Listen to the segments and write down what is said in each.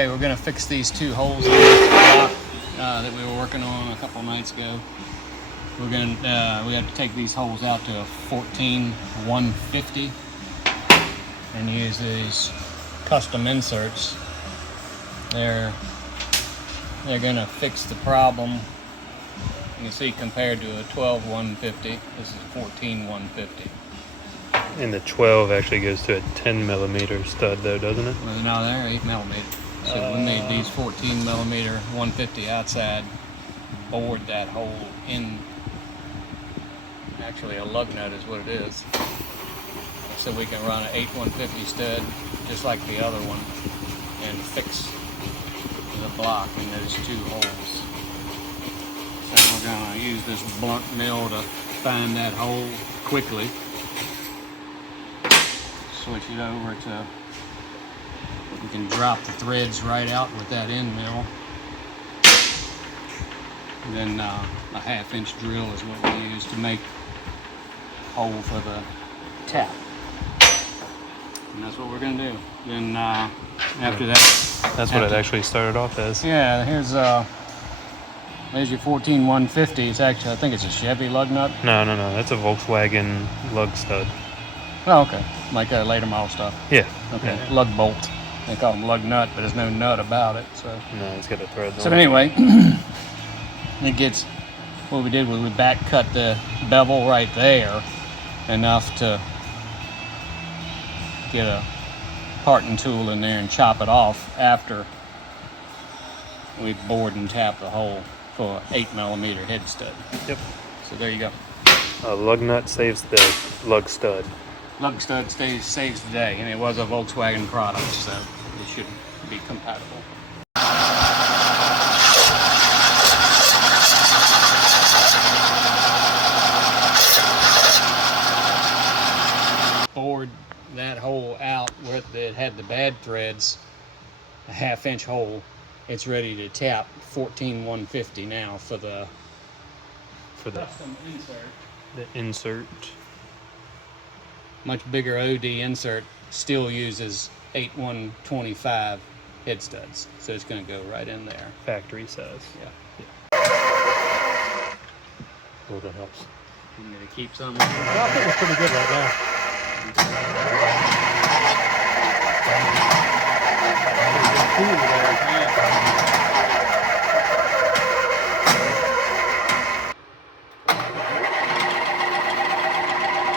Okay, we're gonna fix these two holes in this block that we were working on a couple nights ago. We have to take these holes out to a 14-150 and use these custom inserts. They're gonna fix the problem. You can see compared to a 12-150, this is 14-150. And the 12 actually goes to a 10 millimeter stud though, doesn't it? Well, no, they're 8 millimeter. So we made these 14 millimeter 150 outside, bored that hole in. Actually, a lug nut is what it is. So we can run an 8-150 stud just like the other one and fix the block in those two holes. So we're gonna use this blunt mill to find that hole quickly. Switch it over to, we can drop the threads right out with that end mill. And then a 1/2-inch drill is what we use to make hole for the tap. And that's what we're gonna do. Then after that, that's what it actually started off as. Yeah, there's your 14-150. It's actually, I think it's a Chevy lug nut. No, that's a Volkswagen lug stud. Oh, okay. Like later model stuff. Yeah. Okay. Yeah. Lug bolt. They call them lug nut, but there's no nut about it. So. No, it's got a thread. So anyway, what we did was we back cut the bevel right there enough to get a parting tool in there and chop it off after we bored and tapped the hole for an 8 millimeter head stud. Yep. So there you go. A lug nut saves the lug stud. Lug stud saves the day, and it was a Volkswagen product, so it should be compatible. Bored that hole out where it had the bad threads, a 1/2-inch hole. It's ready to tap 14-150 now for the custom insert. The insert. Much bigger OD insert still uses 8-125 head studs, so it's going to go right in there. Factory says. Yeah. Oh, that helps. You need to keep some. I think it's pretty good right now.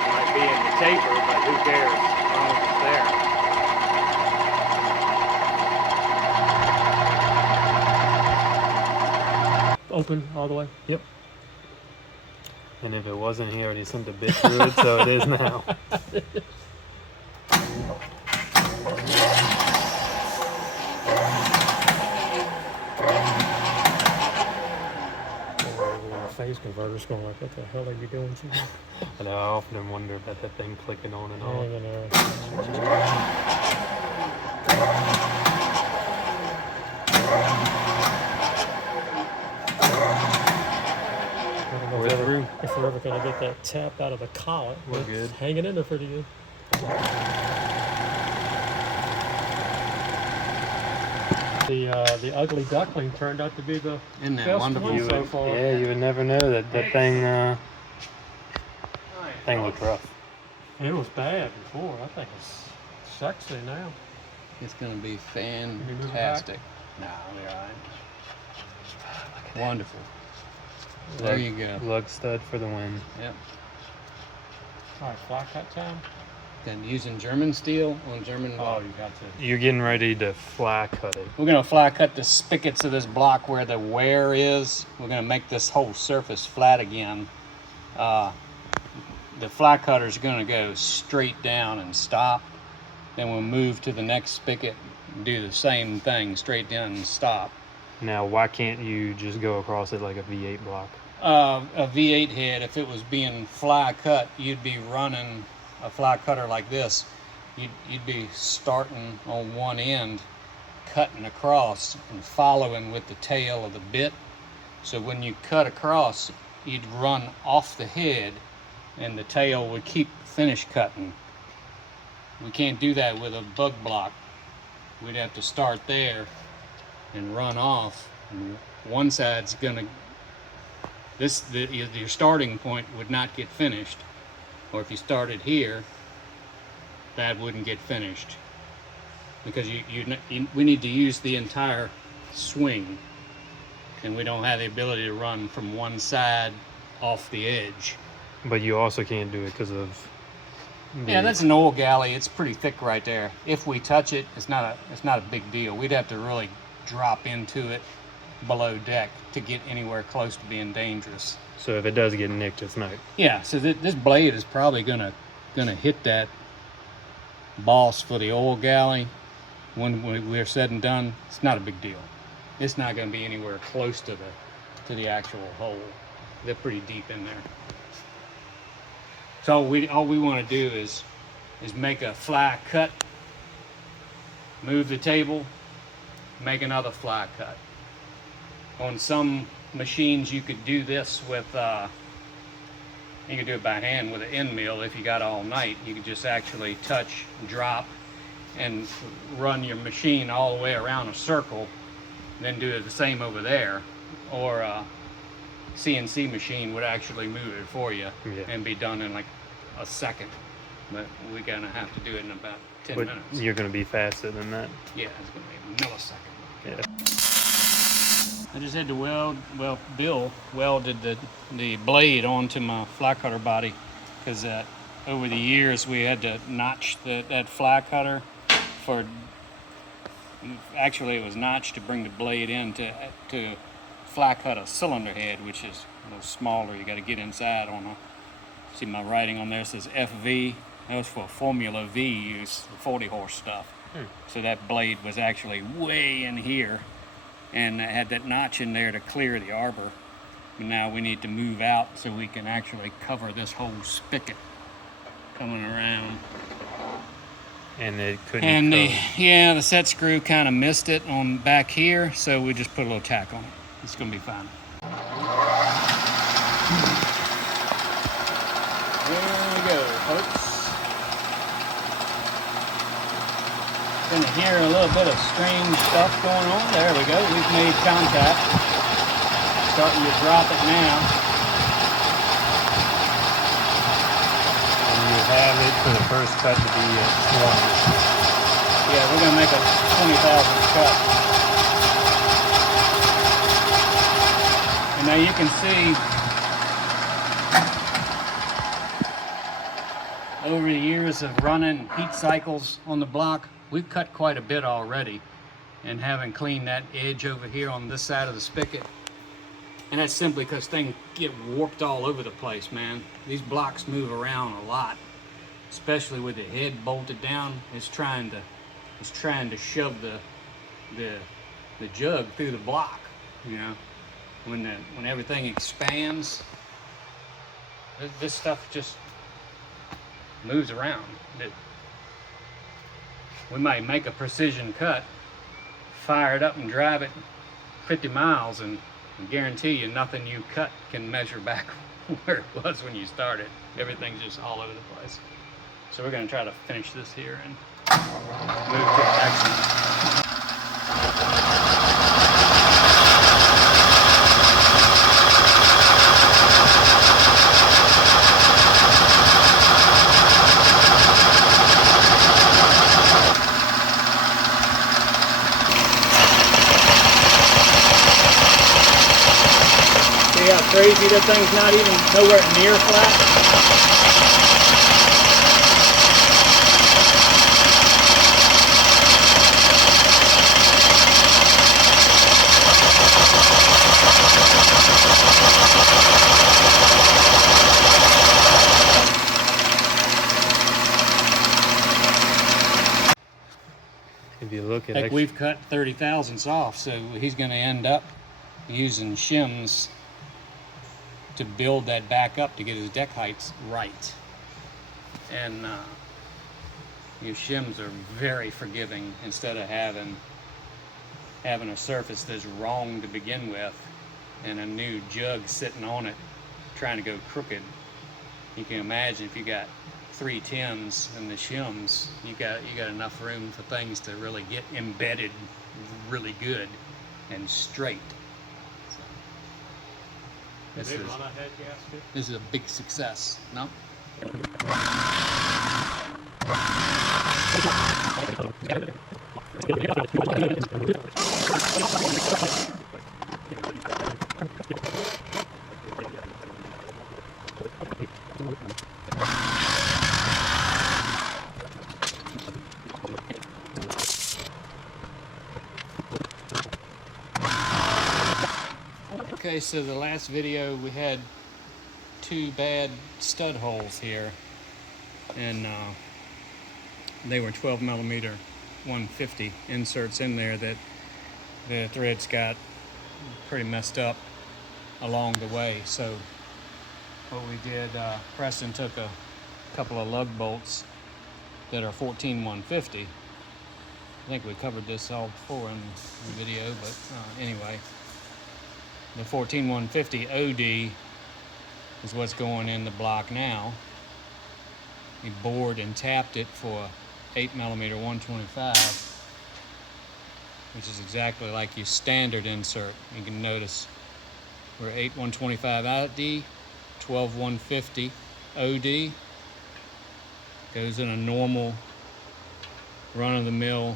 Might be in the taper, but who cares? As long as it's there. Open all the way? Yep. And if it wasn't, he already sent a bit through it, so it is now. Phase converter's going like, what the hell are you doing? And I often wonder about that thing clicking on and off. Oh, you know. We're through. If we're ever going to get that tap out of the collet, We're good. Hanging in there pretty good. The ugly duckling turned out to be the Isn't that best wonderful? one so far. Yeah, you would never know that thing looked rough. It was bad before. I think it's sexy now. It's going to be you move it fantastic. No, we're all right. Wonderful. There you go. Lug stud for the win. Yep. All right, fly cut time. Then using German steel on German. Oh, you got to. You're getting ready to fly cut it. We're going to fly cut the spigots of this block where the wear is. We're going to make this whole surface flat again. The fly cutter is going to go straight down and stop. Then we'll move to the next spigot and do the same thing, straight down and stop. Now, why can't you just go across it like a V8 block? A V8 head, if it was being fly cut, you'd be running a fly cutter like this. You'd be starting on one end, cutting across and following with the tail of the bit. So when you cut across, you'd run off the head and the tail would keep finish cutting. We can't do that with a bug block. We'd have to start there and run off, and one side's gonna, your starting point would not get finished, or if you started here, that wouldn't get finished, because we need to use the entire swing, and we don't have the ability to run from one side off the edge. But you also can't do it because of Yeah, that's an oil galley. It's pretty thick right there. If we touch it, it's not a big deal. We'd have to really drop into it below deck to get anywhere close to being dangerous. So if it does get nicked, it's not. Yeah, so this blade is probably gonna hit that boss for the oil galley. When we're said and done, it's not a big deal. It's not gonna be anywhere close to the actual hole. They're pretty deep in there. So all we want to do is make a fly cut, move the table, make another fly cut. On some machines you could do this with, you could do it by hand with an end mill if you got all night. You could just actually touch, drop, and run your machine all the way around a circle, then do it the same over there. Or a CNC machine would actually move it for you and be done in like a second. But we're gonna have to do it in about 10 minutes. You're gonna be faster than that. Yeah, it's gonna be a millisecond. Yeah. I just had to Bill welded the blade onto my fly cutter body, because over the years we had to notch that fly cutter actually it was notched to bring the blade in to fly cut a cylinder head, which is a little smaller. You got to get inside on see my writing on there says FV. That was for Formula V use, 40 horse stuff. So that blade was actually way in here, and I had that notch in there to clear the arbor. And now we need to move out so we can actually cover this whole spigot coming around. And it couldn't. And the set screw kind of missed it on back here, so we just put a little tack on it. It's gonna be fine. There we go, folks. Gonna hear a little bit of strange stuff going on. There we go. We've made contact. Starting to drop it now. And you have it for the first cut to be at 20. Yeah, we're gonna make a 20,000 cut. And now you can see over the years of running heat cycles on the block, we've cut quite a bit already, and having cleaned that edge over here on this side of the spigot. And that's simply because things get warped all over the place, man. These blocks move around a lot, especially with the head bolted down. It's trying to shove the jug through the block. You know, when everything expands, this stuff just moves around. We might make a precision cut, fire it up and drive it 50 miles, and guarantee you nothing you cut can measure back where it was when you started. Everything's just all over the place. So we're going to try to finish this here and move to the next one. See how crazy that thing's not even nowhere near flat? If you look at Like we've cut 30 thousandths off, so he's going to end up using shims to build that back up to get his deck heights right. And your shims are very forgiving. Instead of having a surface that's wrong to begin with and a new jug sitting on it trying to go crooked, you can imagine if you got 310s and the shims, you got enough room for things to really get embedded really good. and straight. Did This they is, run a head gasket? this is a big success. No? Okay, so the last video we had 2 bad stud holes here, and they were 12 millimeter 150 inserts in there that the threads got pretty messed up along the way. So what we did, Preston took a couple of lug bolts that are 14 150. I think we covered this all before in the video, but anyway, the 14 150 OD is what's going in the block now. We bored and tapped it for 8 millimeter 125, which is exactly like your standard insert. You can notice we're 8 125 ID, 12 150 OD. Goes in a normal run-of-the-mill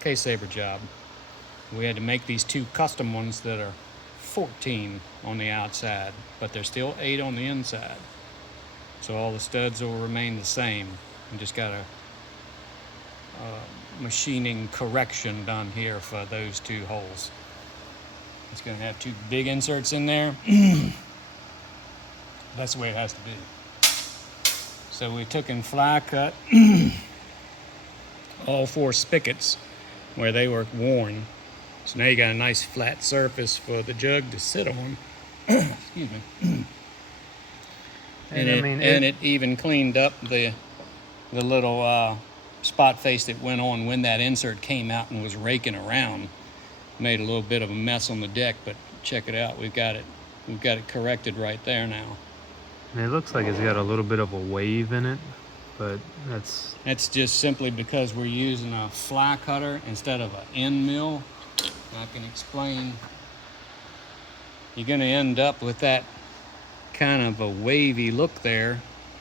case saver job. We had to make these 2 custom ones that are 14 on the outside, but they're still 8 on the inside. So all the studs will remain the same. We just got a machining correction done here for those 2 holes. It's going to have 2 big inserts in there. That's the way it has to be. So we took and fly cut all 4 spigots where they were worn. So now you got a nice flat surface for the jug to sit on. Excuse me. And it even cleaned up the little spot face that went on when that insert came out and was raking around. Made a little bit of a mess on the deck, but check it out. We've got it corrected right there now. And it looks like it's got a little bit of a wave in it, but that's just simply because we're using a fly cutter instead of an end mill. I can explain. You're going to end up with that kind of a wavy look there.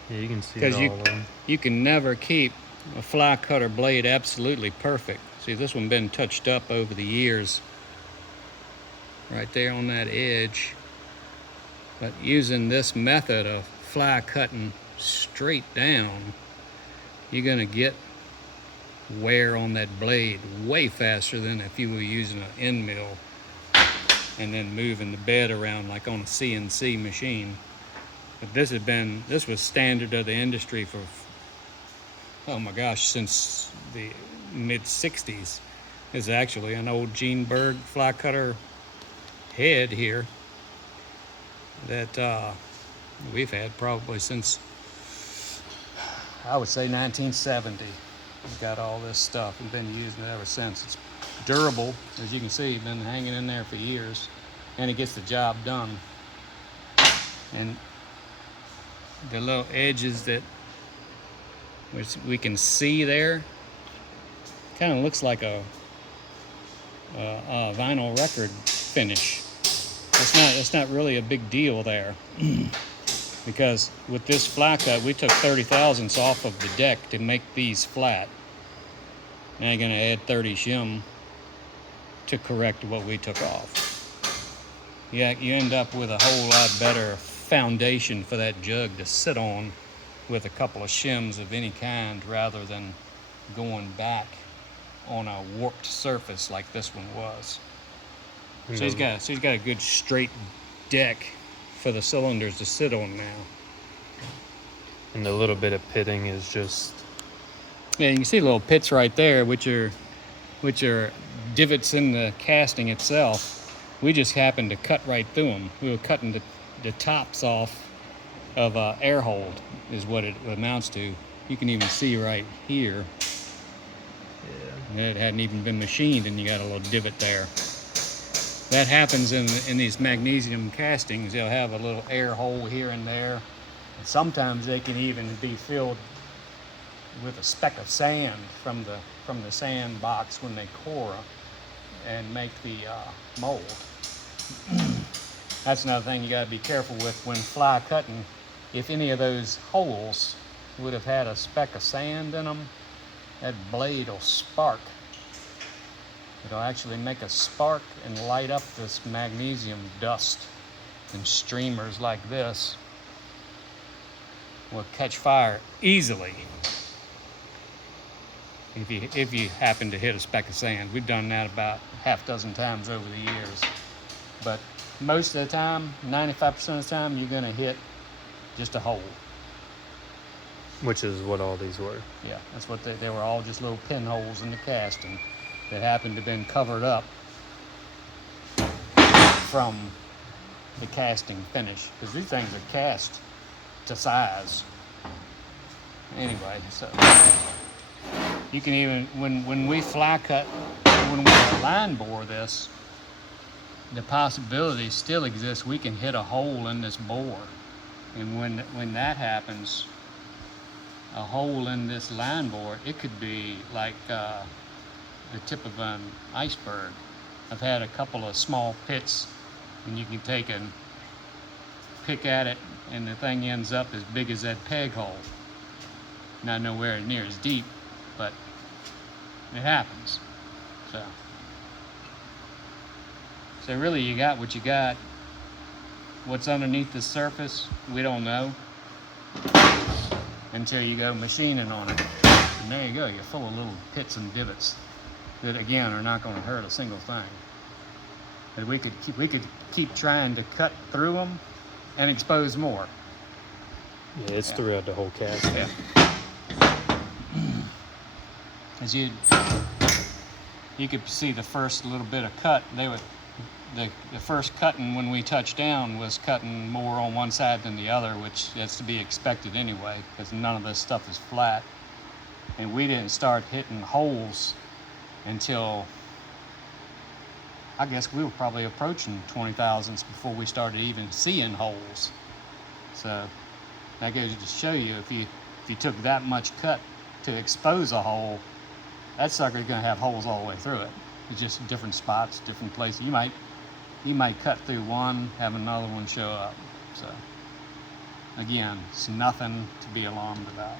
Yeah, you can see it all over. You can never keep a fly cutter blade absolutely perfect. See, this one been touched up over the years. Right there on that edge. But using this method of fly cutting straight down, you're going to get wear on that blade way faster than if you were using an end mill and then moving the bed around like on a CNC machine. But this was standard of the industry for, oh my gosh, since the mid 60s. It's actually an old Gene Berg fly cutter head here that we've had probably since, I would say, 1970. We've got all this stuff. We've been using it ever since. It's durable, as you can see, been hanging in there for years, and it gets the job done. And the little edges that we can see there kind of looks like a vinyl record finish. It's not really a big deal there. Because with this fly cut, we took 30 thousandths off of the deck to make these flat. Now you're going to add 30 shim to correct what we took off. Yeah, you end up with a whole lot better foundation for that jug to sit on with a couple of shims of any kind rather than going back on a warped surface like this one was. So he's got a good straight deck for the cylinders to sit on now. And the little bit of pitting is just... Yeah, you can see little pits right there, which are divots in the casting itself. We just happened to cut right through them. We were cutting the tops off of air hold is what it amounts to. You can even see right here. Yeah. It hadn't even been machined and you got a little divot there. That happens in these magnesium castings. They'll have a little air hole here and there. And sometimes they can even be filled with a speck of sand from the sand box when they core and make the mold. That's another thing you got to be careful with when fly cutting. If any of those holes would have had a speck of sand in them, that blade will spark. It'll actually make a spark and light up this magnesium dust, and streamers like this will catch fire easily if you happen to hit a speck of sand. We've done that about half dozen times over the years. But most of the time, 95% of the time, you're going to hit just a hole. Which is what all these were. Yeah, that's what they were, all just little pinholes in the casting that happened to have been covered up from the casting finish, because these things are cast to size. Anyway, so you can even, when we fly cut, when we line bore this, the possibility still exists we can hit a hole in this bore. And when that happens, a hole in this line bore, it could be like the tip of an iceberg. I've had a couple of small pits, and you can take and pick at it, and the thing ends up as big as that peg hole. Not nowhere near as deep, but it happens. So really, you got what you got. What's underneath the surface, we don't know until you go machining on it. And there you go, you're full of little pits and divots that, again, are not going to hurt a single thing. But we could keep trying to cut through them and expose more. Yeah, it's throughout the whole cast. Yeah. As you could see the first little bit of cut, the first cutting when we touched down was cutting more on one side than the other, which is to be expected anyway, because none of this stuff is flat. And we didn't start hitting holes until, I guess we were probably approaching 20 thousandths before we started even seeing holes. So that goes to show you, if you took that much cut to expose a hole, that sucker's gonna have holes all the way through it. It's just different spots, different places. You might cut through one, have another one show up. So again, it's nothing to be alarmed about.